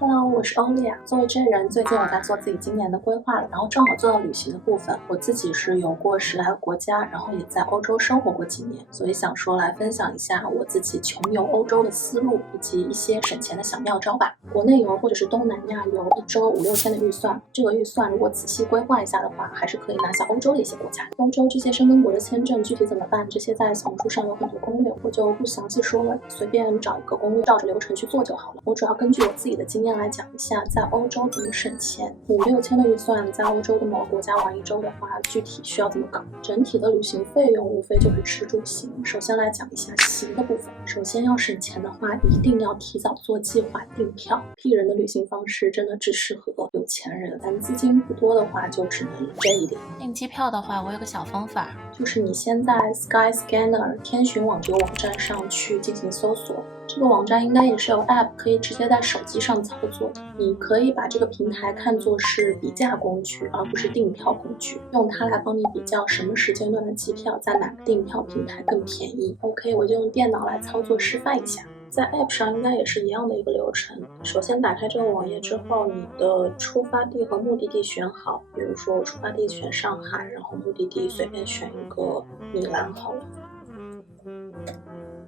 Hello，我是欧丽娅。作为 J 人，最近我在做自己今年的规划了，然后正好做到旅行的部分。我自己是游过10来个国家，然后也在欧洲生活过几年，所以想说来分享一下我自己穷游欧洲的思路，以及一些省钱的小妙招吧。国内游或者是东南亚游1周5、6千的预算，这个预算如果仔细规划一下的话，还是可以拿下欧洲的一些国家。欧洲这些申根国的签证具体怎么办，这些在小红书上有很多攻略，我就不详细说了，随便找一个攻略，照着流程去做就好了。我主要根据我自己的经验来讲一下，在欧洲怎么省钱。5、6千的预算，在欧洲的某个国家玩1周的话，具体需要怎么搞？整体的旅行费用无非就是吃住行。首先来讲一下行的部分。首先要省钱的话，一定要提早做计划订票。屁人的旅行方式真的只适合有钱人，但资金不多的话，就只能这一点。订机票的话，我有个小方法，就是你先在 Skyscanner 天巡网这个网站上去进行搜索。这个网站应该也是有 App 可以直接在手机上操作的。你可以把这个平台看作是比价工具，而不是订票工具，用它来帮你比较什么时间段的机票在哪个订票平台更便宜。OK， 我就用电脑来操作示范一下。在 App 上应该也是一样的一个流程。首先打开这个网页之后，你的出发地和目的地选好，比如说我出发地选上海，然后目的地随便选一个米兰好了。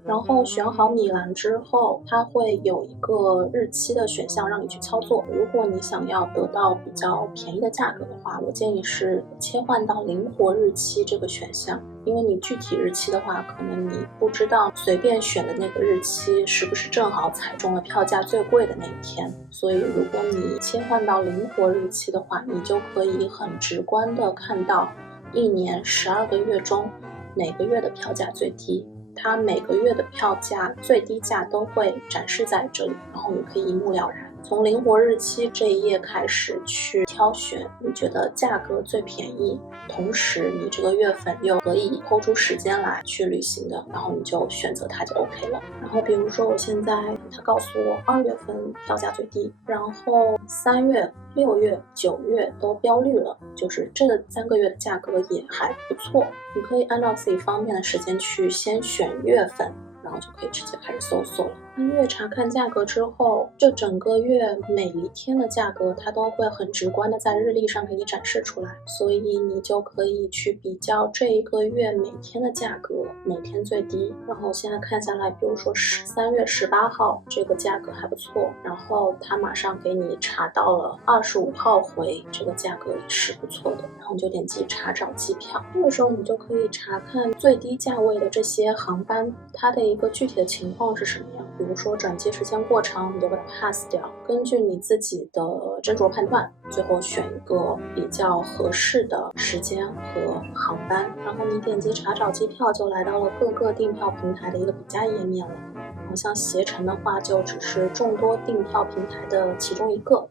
然后选好米兰之后，它会有一个日期的选项让你去操作。如果你想要得到比较便宜的价格的话，我建议是切换到灵活日期这个选项，因为你具体日期的话，可能你不知道随便选的那个日期是不是正好踩中了票价最贵的那一天。所以如果你切换到灵活日期的话，你就可以很直观的看到一年12个月中哪个月的票价最低。它每个月的票价最低价都会展示在这里，然后你可以一目了然。从灵活日期这一页开始去挑选你觉得价格最便宜，同时你这个月份又可以抽出时间来去旅行的，然后你就选择它就 OK 了。然后比如说我现在它告诉我2月份票价最低，然后3月、6月、9月都标绿了，就是这3个月的价格也还不错。你可以按照自己方便的时间去先选月份，然后就可以直接开始搜索了。按月查看价格之后，这整个月每一天的价格它都会很直观的在日历上给你展示出来，所以你就可以去比较这一个月每天的价格哪天最低。然后现在看下来，比如说3月18号这个价格还不错，然后它马上给你查到了25号回，这个价格也是不错的，然后你就点击查找机票。这个时候你就可以查看最低价位的这些航班它的一个具体的情况是什么样。比如说转机时间过长，你就把它 pass 掉，根据你自己的斟酌判断，最后选一个比较合适的时间和航班。然后你点击查找机票，就来到了各个订票平台的一个比价页面了。然后像携程的话，就只是众多订票平台的其中一个，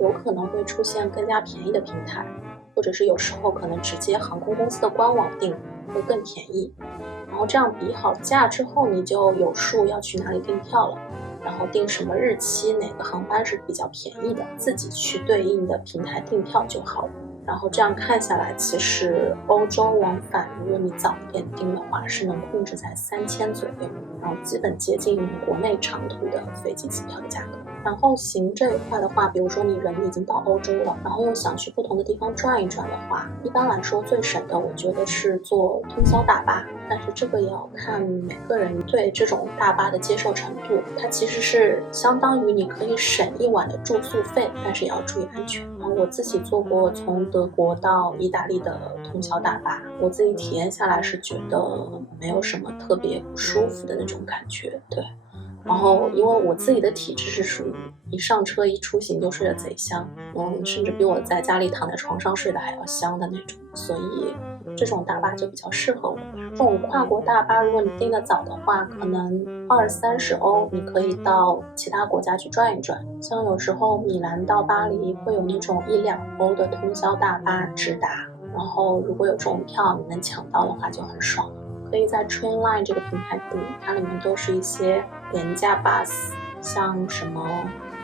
有可能会出现更加便宜的平台，或者是有时候可能直接航空公司的官网订会更便宜。然后这样比好价之后，你就有数要去哪里订票了，然后订什么日期，哪个航班是比较便宜的，自己去对应的平台订票就好了。然后这样看下来，其实欧洲往返，如果你早一点订的话，是能控制在3000左右，然后基本接近国内长途的飞机机票的价格。然后行这一块的话，比如说你人已经到欧洲了，然后又想去不同的地方转一转的话，一般来说最省的我觉得是坐通宵大巴，但是这个也要看每个人对这种大巴的接受程度。它其实是相当于你可以省1晚的住宿费，但是也要注意安全。然后我自己坐过从德国到意大利的通宵大巴，我自己体验下来是觉得没有什么特别不舒服的那种感觉，对。然后因为我自己的体质是属于一上车一出行就睡得贼香，甚至比我在家里躺在床上睡得还要香的那种，所以这种大巴就比较适合我。这种跨国大巴如果你订得早的话，可能20-30欧你可以到其他国家去转一转。像有时候米兰到巴黎会有那种1-2欧的通宵大巴直达，然后如果有这种票你能抢到的话就很爽了。可以在 Trainline 这个平台订，它里面都是一些廉价 bus， 像什么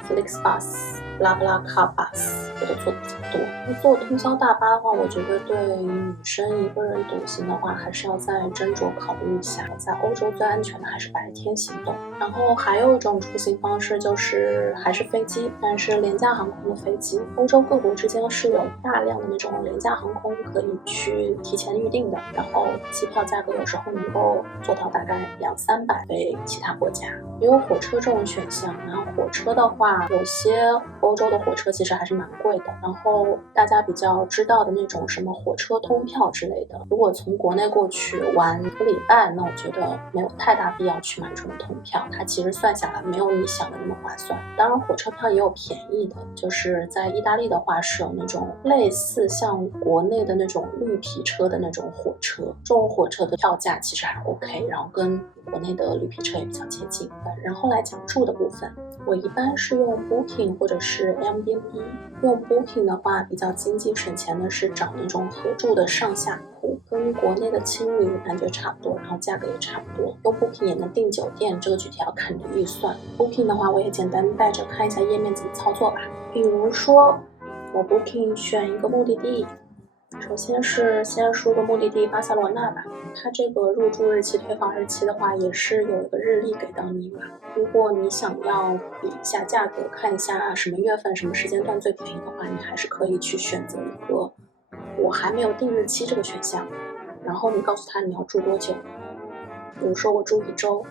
FlixBus BlaBlaCar Bus 我都坐的比较多。坐通宵大巴的话，我觉得对女生一个人独行的话，还是要再斟酌考虑一下。在欧洲最安全的还是白天行动。然后还有一种出行方式就是还是飞机，但是廉价航空的飞机。欧洲各国之间是有大量的那种廉价航空可以去提前预定的，然后机票价格有时候能够做到大概200-300飞其他国家。也有火车这种选项，然后火车的话，有些欧洲的火车其实还是蛮贵的，然后大家比较知道的那种什么火车通票之类的，如果从国内过去玩1个礼拜，那我觉得没有太大必要去买这种通票，它其实算下来没有你想的那么划算。当然火车票也有便宜的，就是在意大利的话是有那种类似像国内的那种绿皮车的那种火车，这种火车的票价其实还 OK， 然后跟国内的绿皮车也比较接近。然后来讲住的部分，我一般是用 Booking 或者是 Airbnb。 用 Booking 的话比较经济省钱的是找那种合住的上下铺，跟国内的青旅感觉差不多，然后价格也差不多。用 Booking 也能订酒店，这个具体要看你的预算。 Booking 的话我也简单带着看一下页面怎么操作吧。比如说我 Booking 选一个目的地，首先是先输个目的地巴塞罗那吧，它这个入住日期退房日期的话也是有一个日历给到你嘛。如果你想要比一下价格，看一下什么月份什么时间段最便宜的话，你还是可以去选择一个我还没有定日期这个选项，然后你告诉他你要住多久，比如说我住1周，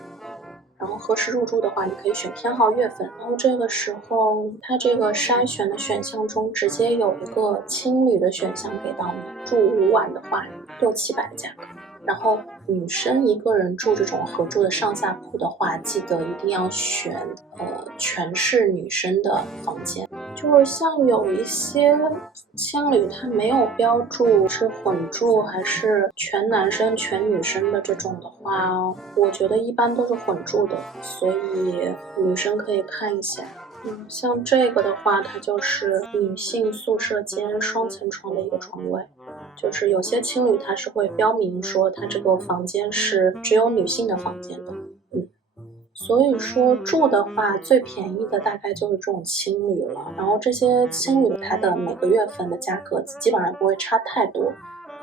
然后何时入住的话，你可以选偏好月份，然后这个时候它这个筛选的选项中直接有一个青旅的选项给到你，住5晚的话600-700的价格。然后女生一个人住这种合住的上下铺的话，记得一定要选全是女生的房间。就是像有一些青旅它没有标注是混住还是全男生全女生的这种的话，我觉得一般都是混住的，所以女生可以看一下。像这个的话，它就是女性宿舍间双层床的一个床位，就是有些青旅它是会标明说它这个房间是只有女性的房间的。所以说住的话最便宜的大概就是这种青旅了，然后这些青旅它的每个月份的价格基本上不会差太多，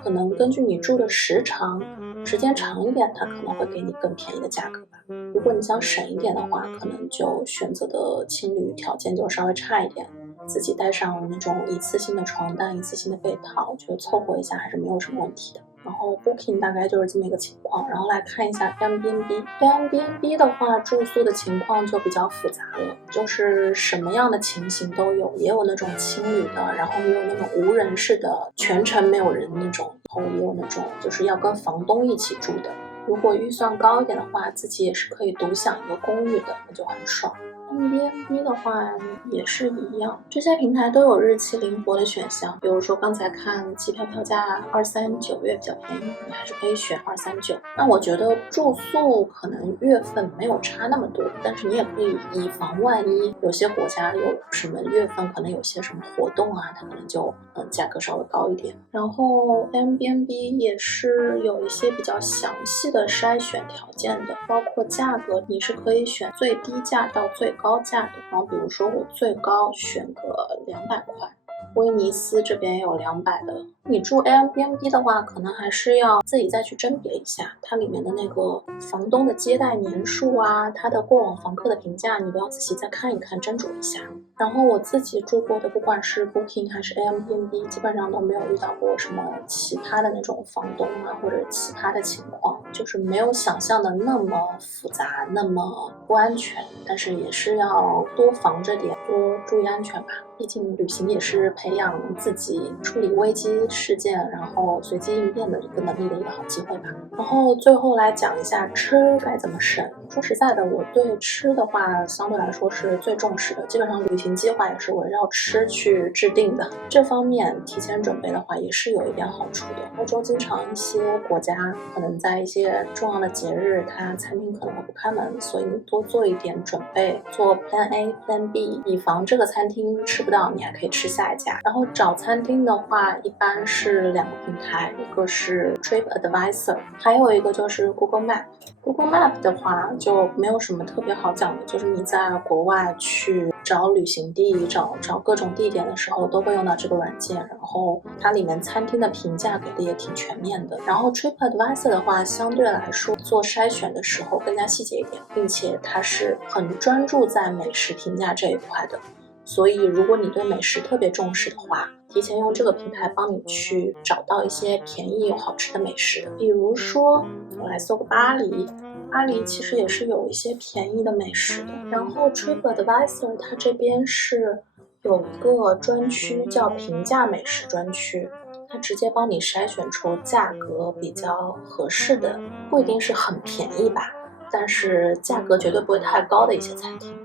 可能根据你住的时间长一点，它可能会给你更便宜的价格吧。如果你想省一点的话，可能就选择的青旅条件就稍微差一点，自己带上那种一次性的床单、一次性的被套，我觉得凑合一下还是没有什么问题的。然后 Booking 大概就是这么一个情况，然后来看一下 Airbnb 的话，住宿的情况就比较复杂了，就是什么样的情形都有，也有那种青旅的，然后也有那种无人式的，全程没有人那种，然后也有那种就是要跟房东一起住的。如果预算高一点的话，自己也是可以独享一个公寓的，那就很爽。Airbnb 的话也是一样，这些平台都有日期灵活的选项，比如说刚才看机票票价239月比较便宜，你还是可以选239。那我觉得住宿可能月份没有差那么多，但是你也可以以防万一，有些国家有什么月份可能有些什么活动啊，它可能就价格稍微高一点。然后 Airbnb 也是有一些比较详细的筛选条件的，包括价格你是可以选最低价到最高价的，然后比如说我最高选个200块，威尼斯这边也有200的。你住 Airbnb 的话，可能还是要自己再去甄别一下它里面的那个房东的接待年数啊，他的过往房客的评价，你都要仔细再看一看，斟酌一下。然后我自己住过的，不管是 Booking 还是 Airbnb， 基本上都没有遇到过什么奇葩的那种房东啊，或者奇葩的情况，就是没有想象的那么复杂，那么不安全。但是也是要多防着点，多注意安全吧。毕竟旅行也是培养自己处理危机事件，然后随机应变的一个能力的一个好机会吧。然后最后来讲一下吃该怎么省。说实在的，我对吃的话相对来说是最重视的，基本上旅行计划也是围绕吃去制定的。这方面提前准备的话也是有一点好处的。欧洲经常一些国家可能在一些重要的节日，它餐厅可能会不开门，所以你多做一点准备，做 Plan A、Plan B， 以防这个餐厅吃不到，你还可以吃下一家。然后找餐厅的话，一般是2个平台，一个是 TripAdvisor， 还有一个就是 Google Map。Google Map 的话就没有什么特别好讲的，就是你在国外去找旅行地、找各种地点的时候都会用到这个软件，然后它里面餐厅的评价给的也挺全面的。然后 TripAdvisor 的话相对来说做筛选的时候更加细节一点，并且它是很专注在美食评价这一块的。所以如果你对美食特别重视的话，提前用这个平台帮你去找到一些便宜又好吃的美食。比如说我来搜个巴黎，巴黎其实也是有一些便宜的美食的。然后 TripAdvisor 它这边是有一个专区叫平价美食专区，它直接帮你筛选出价格比较合适的，不一定是很便宜吧，但是价格绝对不会太高的一些餐厅。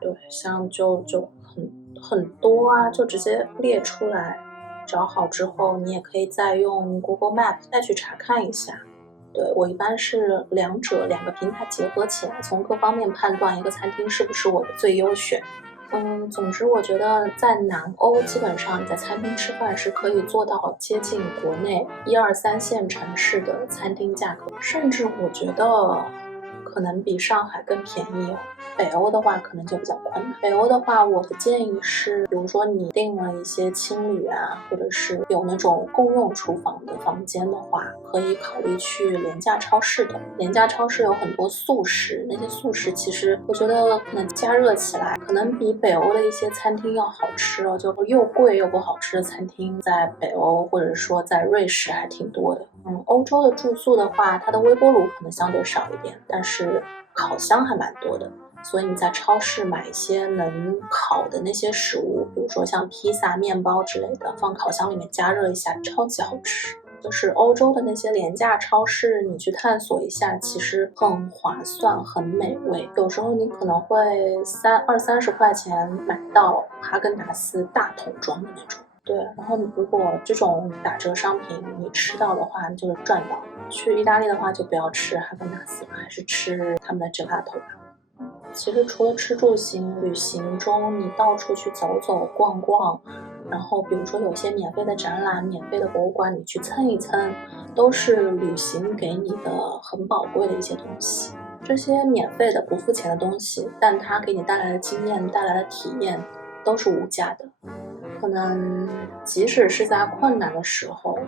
对，像就很多啊，就直接列出来，找好之后你也可以再用 Google Map 再去查看一下。对，我一般是两个平台结合起来，从各方面判断一个餐厅是不是我的最优选。总之我觉得在南欧基本上你在餐厅吃饭是可以做到接近国内1、2、3线城市的餐厅价格，甚至我觉得可能比上海更便宜哦。北欧的话可能就比较困难。北欧的话，我的建议是，比如说你订了一些青旅啊，或者是有那种共用厨房的房间的话，可以考虑去廉价超市的。廉价超市有很多速食，那些速食其实我觉得可能加热起来，可能比北欧的一些餐厅要好吃哦，就又贵又不好吃的餐厅在北欧或者说在瑞士还挺多的。欧洲的住宿的话，它的微波炉可能相对少一点，但是烤箱还蛮多的。所以你在超市买一些能烤的那些食物，比如说像披萨、面包之类的，放烤箱里面加热一下，超级好吃。就是欧洲的那些廉价超市，你去探索一下，其实很划算，很美味。有时候你可能会20-30块钱买到哈根达斯大桶装的那种。对，然后如果这种打折商品你吃到的话，你就是赚到。去意大利的话就不要吃哈根达斯了，还是吃他们的 gelato 吧。其实除了吃住行，旅行中你到处去走走逛逛，然后比如说有些免费的展览、免费的博物馆，你去蹭一蹭，都是旅行给你的很宝贵的一些东西。这些免费的不付钱的东西，但它给你带来的经验、带来的体验都是无价的。可能即使是在困难的时候，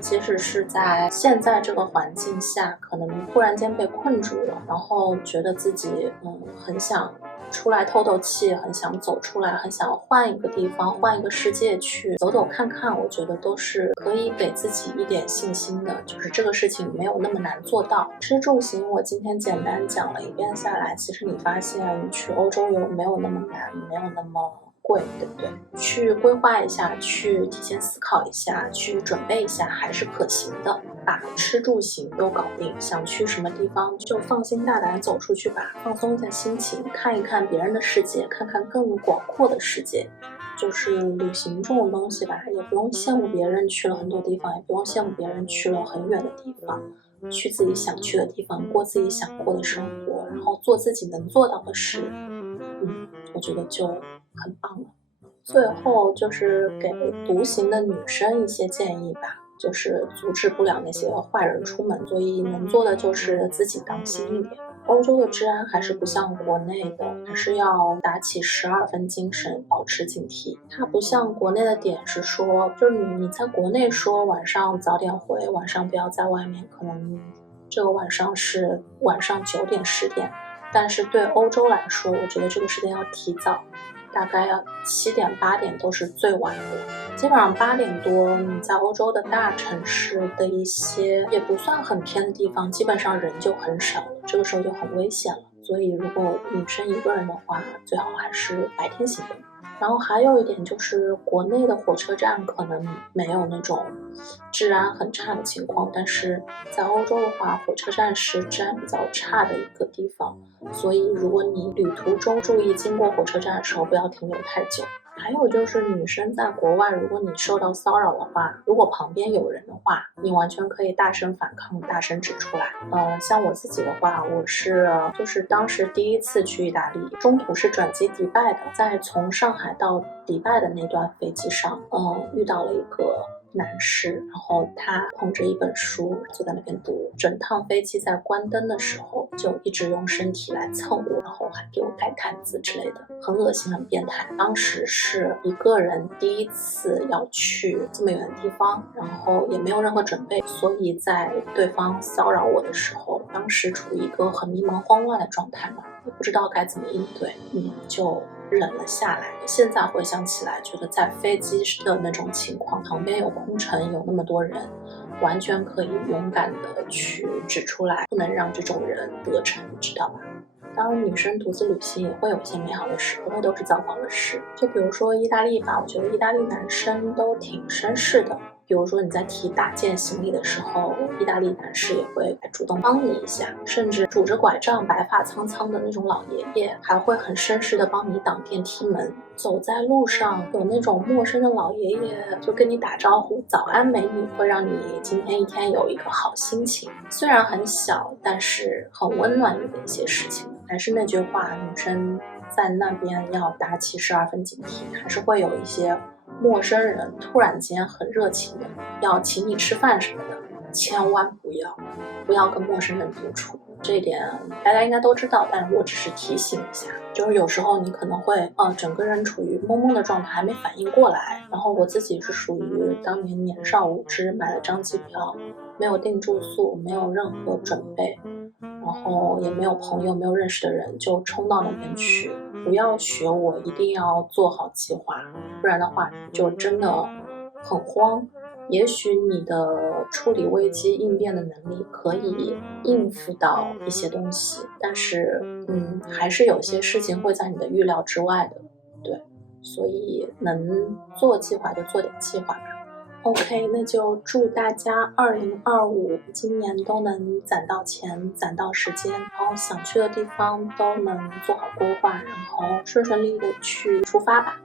即使是在现在这个环境下，可能突然间被困住了，然后觉得自己很想出来透透气，很想走出来，很想换一个地方，换一个世界去走走看看，我觉得都是可以给自己一点信心的，就是这个事情没有那么难做到。吃住行我今天简单讲了一遍下来，其实你发现去欧洲游没有那么难，没有那么贵，对不对？去规划一下，去提前思考一下，去准备一下，还是可行的。把吃住行都搞定，想去什么地方就放心大胆走出去吧，放松一下心情，看一看别人的世界，看看更广阔的世界。就是旅行这种东西吧，也不用羡慕别人去了很多地方，也不用羡慕别人去了很远的地方，去自己想去的地方，过自己想过的生活，然后做自己能做到的事。我觉得就很棒了。最后就是给独行的女生一些建议吧，就是阻止不了那些坏人出门，所以能做的就是自己当心一点。欧洲的治安还是不像国内的，还是要打起12分精神，保持警惕。它不像国内的点是说，就是你在国内说晚上早点回，晚上不要在外面，可能这个晚上是晚上9点10点，但是对欧洲来说，我觉得这个时间要提早，大概要7点8点都是最晚的。基本上8点多，你在欧洲的大城市的一些也不算很偏的地方，基本上人就很少了，这个时候就很危险了。所以如果女生一个人的话，最好还是白天行动。然后还有一点就是国内的火车站可能没有那种治安很差的情况，但是在欧洲的话，火车站是治安比较差的一个地方，所以如果你旅途中注意经过火车站的时候不要停留太久。还有就是女生在国外，如果你受到骚扰的话，如果旁边有人的话，你完全可以大声反抗，大声指出来。像我自己的话，我是就是当时第一次去意大利，中途是转机迪拜的，在从上海到迪拜的那段飞机上，遇到了一个男士，然后他捧着一本书坐在那边读，整趟飞机在关灯的时候就一直用身体来蹭我，然后还给我盖毯子之类的，很恶心很变态。当时是一个人第一次要去这么远的地方，然后也没有任何准备，所以在对方骚扰我的时候，当时处于一个很迷茫慌乱的状态嘛，也不知道该怎么应对，就忍了下来。现在回想起来，觉得在飞机的那种情况，旁边有空乘，有那么多人，完全可以勇敢的去指出来，不能让这种人得逞，知道吧？当然，女生独自旅行也会有一些美好的事，不会都是糟糕的事。就比如说意大利吧，我觉得意大利男生都挺绅士的。比如说你在提大件行李的时候，意大利男士也会主动帮你一下，甚至拄着拐杖、白发苍苍的那种老爷爷，还会很绅士的帮你挡电梯门。走在路上，有那种陌生的老爷爷就跟你打招呼，早安美女，会让你今天一天有一个好心情。虽然很小，但是很温暖你的一些事情。还是那句话，女生在那边要打起12分警惕，还是会有一些陌生人突然间很热情的要请你吃饭什么的，千万不要跟陌生人独处。这一点大家应该都知道，但我只是提醒一下，就是有时候你可能会整个人处于懵懵的状态，还没反应过来。然后我自己是属于当年年少无知，买了张机票，没有订住宿，没有任何准备，然后也没有朋友，没有认识的人，就冲到那边去。不要学我，一定要做好计划，不然的话就真的很慌。也许你的处理危机应变的能力可以应付到一些东西，但是还是有些事情会在你的预料之外的，对，所以能做计划就做点计划吧。OK， 那就祝大家2025今年都能攒到钱，攒到时间，然后想去的地方都能做好规划，然后顺顺利利的去出发吧。